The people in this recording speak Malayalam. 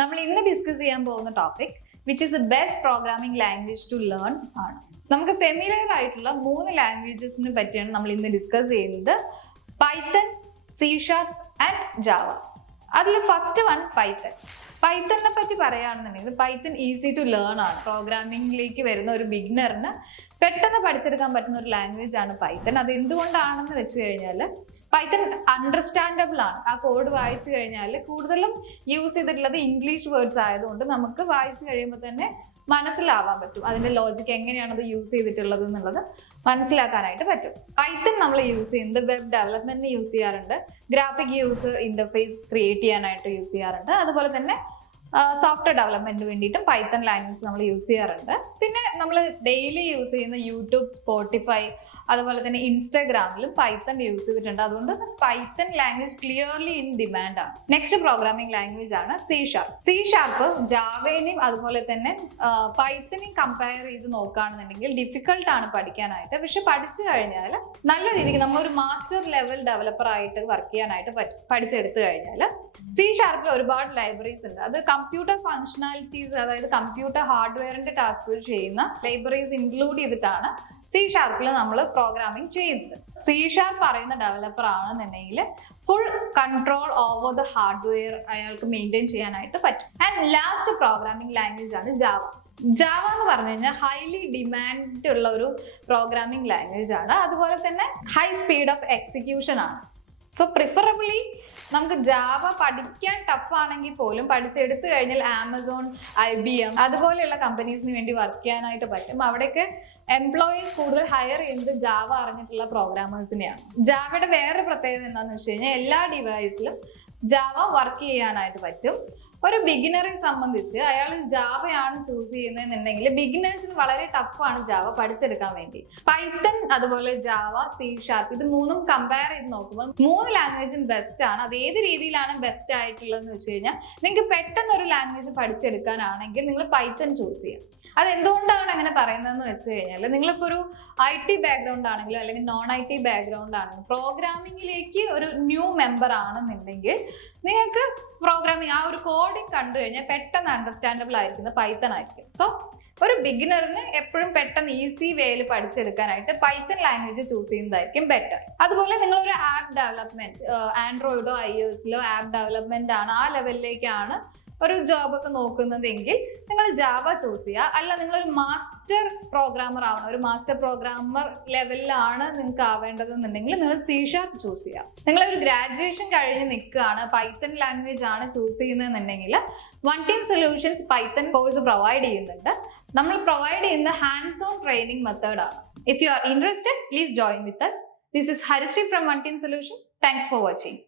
നമ്മൾ ഇന്ന് ഡിസ്കസ് ചെയ്യാൻ പോകുന്ന topic which is the best programming language to learn ആണ്. നമുക്ക് ഫെമിലിയർ ആയിട്ടുള്ള 3 ലാംഗ്വേജസിനെ പറ്റിയാണ് നമ്മൾ ഇന്ന് ഡിസ്കസ് ചെയ്യുന്നത്. Python, C sharp and Java. അതിൽ ഫസ്റ്റ് വൺ പൈത്തൺ. പൈത്തണിനെ പറ്റി പറയുകയാണെന്നുണ്ടെങ്കിൽ പൈത്തൺ ഈസി ടു ലേൺ ആണ്. പ്രോഗ്രാമിംഗിലേക്ക് വരുന്ന ഒരു ബിഗിനറിന് പെട്ടെന്ന് പഠിച്ചെടുക്കാൻ പറ്റുന്ന ഒരു ലാംഗ്വേജ് ആണ് പൈത്തൺ. അത് എന്തുകൊണ്ടാണെന്ന് വെച്ച് കഴിഞ്ഞാൽ പൈത്തൺ അണ്ടർസ്റ്റാൻഡബിൾ ആണ്. ആ കോഡ് വായിച്ചു കഴിഞ്ഞാൽ കൂടുതലും യൂസ് ചെയ്തിട്ടുള്ളത് ഇംഗ്ലീഷ് വേർഡ്സ് ആയതുകൊണ്ട് നമുക്ക് വായിച്ചു കഴിയുമ്പോൾ തന്നെ മനസ്സിലാവാൻ പറ്റും. അതിന്റെ ലോജിക്ക് എങ്ങനെയാണ് അത് യൂസ് ചെയ്തിട്ടുള്ളത് എന്നുള്ളത് മനസ്സിലാക്കാനായിട്ട് പറ്റും. പൈത്തൺ നമ്മൾ യൂസ് ചെയ്യുന്നത് വെബ് ഡെവലപ്മെന്റിന് യൂസ് ചെയ്യാറുണ്ട്, ഗ്രാഫിക് യൂസർ ഇന്റർഫേസ് ക്രിയേറ്റ് ചെയ്യാനായിട്ട് യൂസ് ചെയ്യാറുണ്ട്, അതുപോലെ തന്നെ സോഫ്റ്റ്വെയർ ഡെവലപ്മെന്റിന് വേണ്ടിയിട്ടും പൈത്തൺ ലാംഗ്വേജ് നമ്മൾ യൂസ് ചെയ്യാറുണ്ട്. പിന്നെ നമ്മൾ ഡെയിലി യൂസ് ചെയ്യുന്ന യൂട്യൂബ്, സ്പോട്ടിഫൈ, അതുപോലെ തന്നെ ഇൻസ്റ്റാഗ്രാമിലും പൈത്തൺ യൂസ് ചെയ്തിട്ടുണ്ട്. അതുകൊണ്ട് Python language clearly in demand ആണ്. നെക്സ്റ്റ് പ്രോഗ്രാമിംഗ് ലാംഗ്വേജ് ആണ് സി ഷാർപ്പ്. സി ഷാർപ്പ് ജാവേനെയും അതുപോലെ തന്നെ പൈത്തനെയും കമ്പയർ ചെയ്ത് നോക്കുകയാണെന്നുണ്ടെങ്കിൽ ഡിഫിക്കൽട്ട് ആണ് പഠിക്കാനായിട്ട്. പക്ഷെ പഠിച്ചു കഴിഞ്ഞാൽ നല്ല രീതിക്ക് നമ്മളൊരു മാസ്റ്റർ ലെവൽ ഡെവലപ്പർ ആയിട്ട് വർക്ക് ചെയ്യാനായിട്ട് പറ്റും. പഠിച്ചെടുത്തു കഴിഞ്ഞാൽ സി ഷാർപ്പിൽ ഒരുപാട് ലൈബ്രറീസ് ഉണ്ട്. അത് കമ്പ്യൂട്ടർ ഫങ്ഷണാലിറ്റീസ്, അതായത് കമ്പ്യൂട്ടർ ഹാർഡ്വെയറിന്റെ ടാസ്കുകൾ ചെയ്യുന്ന ലൈബ്രറീസ് ഇൻക്ലൂഡ് ചെയ്തിട്ടാണ് സി ഷാർപ്പിൽ നമ്മൾ പ്രോഗ്രാമിംഗ് ചെയ്യുന്നത്. സി ഷാർപ്പ് പറയുന്ന ഡെവലപ്പർ ആണെന്നുണ്ടെങ്കിൽ full control over the hardware അയാൾക്ക് മെയിൻറ്റെയിൻ ചെയ്യാനായിട്ട് പറ്റും. ആൻഡ് ലാസ്റ്റ് പ്രോഗ്രാമിംഗ് ലാംഗ്വേജ് ആണ് ജാവ. ജാവ എന്ന് പറഞ്ഞു കഴിഞ്ഞാൽ ഹൈലി ഡിമാൻഡ് ഉള്ള ഒരു പ്രോഗ്രാമിംഗ് ലാംഗ്വേജ് ആണ്. അതുപോലെ തന്നെ ഹൈ സ്പീഡ് ഓഫ് എക്സിക്യൂഷൻ ആണ്. സോ പ്രിഫറബിളി നമുക്ക് ജാവ പഠിക്കാൻ ടഫ് ആണെങ്കിൽ പോലും പഠിച്ചെടുത്തു കഴിഞ്ഞാൽ ആമസോൺ, IBM അതുപോലെയുള്ള കമ്പനീസിന് വേണ്ടി വർക്ക് ചെയ്യാനായിട്ട് പറ്റും. അവിടെയൊക്കെ എംപ്ലോയീസ് കൂടുതൽ ഹയർ ചെയ്യുന്നത് ജാവ അറിഞ്ഞിട്ടുള്ള പ്രോഗ്രാമേഴ്സിനെയാണ്. ജാവയുടെ വേറെ പ്രത്യേകത എന്താണെന്ന് വെച്ച് കഴിഞ്ഞാൽ എല്ലാ ഡിവൈസിലും ജാവ വർക്ക് ചെയ്യാനായിട്ട് പറ്റും. ഒരു ബിഗിനറെ സംബന്ധിച്ച് അയാൾ ജാവയാണ് ചൂസ് ചെയ്യുന്നതെന്നുണ്ടെങ്കിൽ ബിഗിനേഴ്സിന് വളരെ ടഫാണ് ജാവ പഠിച്ചെടുക്കാൻ വേണ്ടി. പൈത്തൺ, അതുപോലെ ജാവ, സി ഷാർപ്പ്, ഇത് മൂന്നും കമ്പയർ ചെയ്ത് നോക്കുമ്പോൾ 3 ലാംഗ്വേജും ബെസ്റ്റ് ആണ്. അത് ഏത് രീതിയിലാണ് ബെസ്റ്റ് ആയിട്ടുള്ളതെന്ന് വെച്ച് കഴിഞ്ഞാൽ നിങ്ങൾക്ക് പെട്ടെന്ന് ഒരു ലാംഗ്വേജ് പഠിച്ചെടുക്കാനാണെങ്കിൽ നിങ്ങൾ പൈത്തൺ ചൂസ് ചെയ്യാം. അതെന്തുകൊണ്ടാണ് അങ്ങനെ പറയുന്നതെന്ന് വെച്ച് കഴിഞ്ഞാൽ നിങ്ങളിപ്പോൾ ഒരു IT ബാക്ക്ഗ്രൗണ്ട് ആണെങ്കിലും അല്ലെങ്കിൽ നോൺ IT ബാക്ക്ഗ്രൗണ്ട് ആണെങ്കിലും പ്രോഗ്രാമിങ്ങിലേക്ക് ഒരു ന്യൂ മെമ്പർ ആണെന്നുണ്ടെങ്കിൽ നിങ്ങൾക്ക് പ്രോഗ്രാമിംഗ് ആ ഒരു കോഡിങ് കണ്ടു കഴിഞ്ഞാൽ പെട്ടെന്ന് അണ്ടർസ്റ്റാൻഡബിൾ ആയിരിക്കുന്നത് പൈത്തൺ ആയിരിക്കും. സോ ഒരു ബിഗിനറിന് എപ്പോഴും പെട്ടെന്ന് ഈസി വേയിൽ പഠിച്ചെടുക്കാനായിട്ട് പൈത്തൺ ലാംഗ്വേജ് ചൂസ് ചെയ്യുന്നതായിരിക്കും ബെറ്റർ. അതുപോലെ നിങ്ങളൊരു ആപ്പ് ഡെവലപ്മെന്റ്, ആൻഡ്രോയിഡോ iOSലോ ആപ്പ് ഡെവലപ്മെന്റ് ആണ്, ആ ലെവലിലേക്കാണ് ഒരു ജോബൊക്കെ നോക്കുന്നതെങ്കിൽ നിങ്ങൾ ജാവ ചൂസ് ചെയ്യുക. അല്ല നിങ്ങളൊരു മാസ്റ്റർ പ്രോഗ്രാമർ ആവണം, ഒരു മാസ്റ്റർ പ്രോഗ്രാമർ ലെവലിലാണ് നിങ്ങൾക്ക് ആവേണ്ടതെന്നുണ്ടെങ്കിൽ നിങ്ങൾ സി ഷാർപ്പ് ചൂസ് ചെയ്യുക. നിങ്ങളൊരു ഗ്രാജുവേഷൻ കഴിഞ്ഞ് നിൽക്കുകയാണ്, പൈത്തൺ ലാംഗ്വേജ് ആണ് ചൂസ് ചെയ്യുന്നതെന്നുണ്ടെങ്കിൽ One Team Solutions Python course provide ചെയ്യുന്നുണ്ട്. നമ്മൾ പ്രൊവൈഡ് ചെയ്യുന്ന ഹാൻഡ്സ് ഓൺ ട്രെയിനിങ് മെത്തേഡാണ്. If you are interested, please join with us. This is Harishri from One Team Solutions. Thanks for watching.